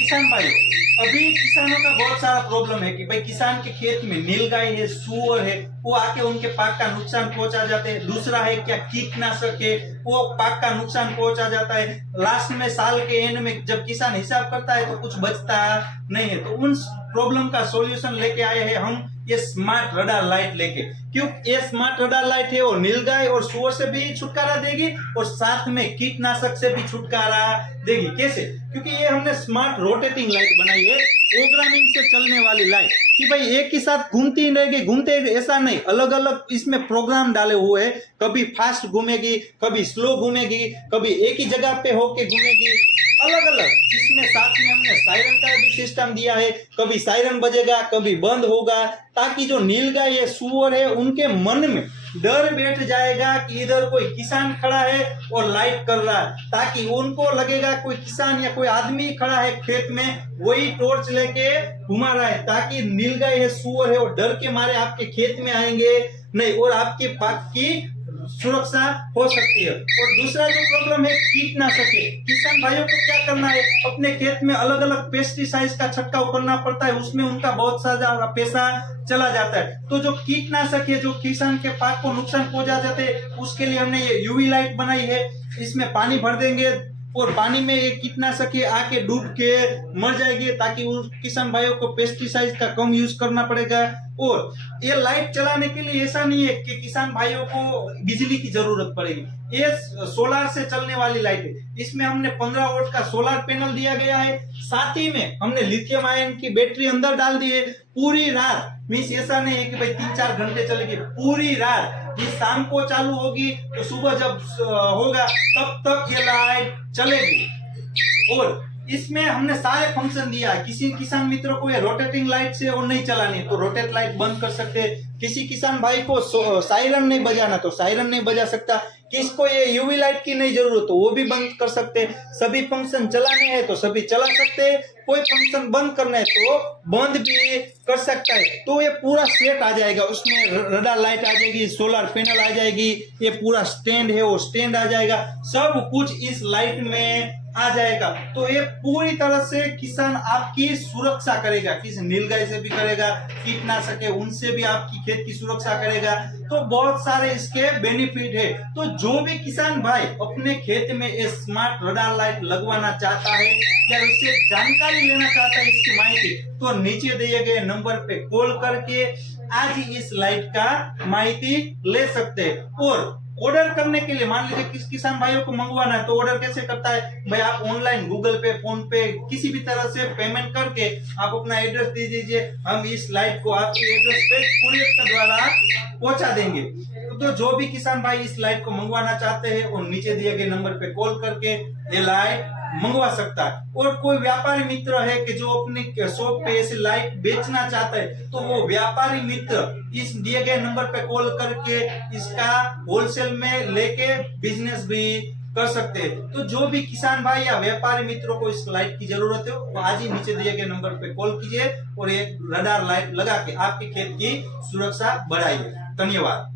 किसान भाई, अभी किसानों का बहुत सारा प्रॉब्लम है कि भाई किसान के खेत में नीलगाय है, सुअर है, वो आके उनके पाक का नुकसान पहुंचा जाते हैं। दूसरा है क्या, कीटनाशक है, वो पाक का नुकसान पहुंचा जाता है। लास्ट में साल के एंड में जब किसान हिसाब करता है तो कुछ बचता नहीं है। तो उन प्रॉब्लम का सॉल्यूशन लेके आए हैं हम, ये स्मार्ट रडार लाइट लेके। क्यों, ये स्मार्ट रडार लाइट है वो नीलगाय और सुअर से भी छुटकारा देगी और साथ में कीटनाशक से भी छुटकारा देगी। कैसे? क्योंकि ये हमने स्मार्ट रोटेटिंग लाइट बनाई है, प्रोग्रामिंग से चलने वाली लाइट, कि भाई एक ही साथ घूमती रहेगी, घूमते ऐसा नहीं, अलग अलग इसमें प्रोग्राम डाले हुए हैं। कभी फास्ट घूमेगी, कभी स्लो घूमेगी, कभी एक ही जगह पे होके घूमेगी, अलग अलग। इसमें साथ में हमने सायरन का भी सिस्टम दिया है, कभी सायरन बजेगा, कभी बंद होगा, ताकि जो नीलगाय है, सुअर है, उनके मन में डर बैठ जाएगा कि इधर कोई किसान खड़ा है और लाइट कर रहा है, ताकि उनको लगेगा कोई किसान या कोई आदमी खड़ा है खेत में, वही टॉर्च लेके घुमा रहा है, ताकि नीलगाय है, सुअर है, वो डर के मारे आपके खेत में आएंगे नहीं और आपके पाक की सुरक्षा हो सकती है। और दूसरा जो प्रॉब्लम है कीटनाशक है, किसान भाइयों को क्या करना है, अपने खेत में अलग अलग पेस्टिसाइड का छिड़काव करना पड़ता है, उसमें उनका बहुत सारा पैसा चला जाता है। तो जो कीटनाशक है जो किसान के पाक को नुकसान पहुंचा जाते हैं, उसके लिए हमने ये यूवी लाइट बनाई है। इसमें पानी भर देंगे और पानी में ये कीटनाशक आके डूब के मर जाएगी, ताकि उस किसान भाइयों को पेस्टिसाइड का कम यूज करना पड़ेगा। और ये लाइट चलाने के लिए ऐसा नहीं है कि किसान भाइयों को बिजली की जरूरत पड़ेगी, ये सोलार से चलने वाली लाइट है। इसमें हमने 15 वोल्ट का सोलर पैनल दिया गया है, साथ ही में हमने लिथियम आयन की बैटरी अंदर डाल दी है। पूरी रात, मीन्स ऐसा नहीं है कि भाई 3-4 घंटे चलेगी, पूरी रात, ये शाम को चालू होगी तो सुबह जब होगा तब तक ये लाइट चलेगी। और इसमें हमने सारे फंक्शन दिया है। किसी किसान मित्र को ये रोटेटिंग लाइट से और नहीं चलानी तो रोटेट लाइट बंद कर सकते हैं। किसी किसान भाई को सायरन नहीं बजाना तो सायरन नहीं बजा सकता। किसको ये यूवी लाइट की नहीं जरूरत तो वो भी बंद कर सकते हैं। सभी फंक्शन चलाने हैं तो सभी चला सकते हैं, कोई फंक्शन बंद करना है तो बंद भी कर सकता है। तो ये पूरा सेट आ जाएगा, उसमें रडार लाइट आ जाएगी, सोलर पैनल आ जाएगी, ये पूरा स्टैंड है वो स्टैंड आ जाएगा, सब कुछ इस लाइट में आ जाएगा। तो ये पूरी तरह से किसान आपकी सुरक्षा करेगा, किस नीलगाय से भी करेगा, कीटनाशक है उनसे भी आपकी खेत की सुरक्षा करेगा। तो बहुत सारे इसके बेनिफिट है। तो जो भी किसान भाई अपने खेत में ये स्मार्ट रडार लाइट लगवाना चाहता है या उससे जानकारी लेना चाहता है इसकी माहिती, तो नीचे दिए गए नंबर पे कॉल करके आज ही इस लाइट का माहिती ले सकते हैं। और ऑर्डर करने के लिए मान लीजिए किस किसान भाइयों को मंगवाना है तो ऑर्डर कैसे करता है भाई, आप ऑनलाइन गूगल पे, फोन पे, किसी भी तरह से पेमेंट करके आप अपना एड्रेस दे दीजिए, हम इस लाइट को आपके एड्रेस पे कुरियर के द्वारा पहुंचा देंगे। तो जो भी किसान भाई इस लाइट को मंगवाना चाहते हैं और नीचे दिए गए नंबर पे कॉल करके ये लाइट मंगवा सकता है। और कोई व्यापारी मित्र है कि जो अपनी शॉप पे ऐसी लाइट बेचना चाहता है तो वो व्यापारी मित्र इस दिए गए नंबर पे कॉल करके इसका होलसेल में लेके बिजनेस भी कर सकते हैं। तो जो भी किसान भाई या व्यापारी मित्रों को इस लाइट की जरूरत है वो आज ही नीचे दिए गए नंबर पे कॉल कीजिए और एक रडार लाइट लगा के आपके खेत की सुरक्षा बढ़ाइए। धन्यवाद।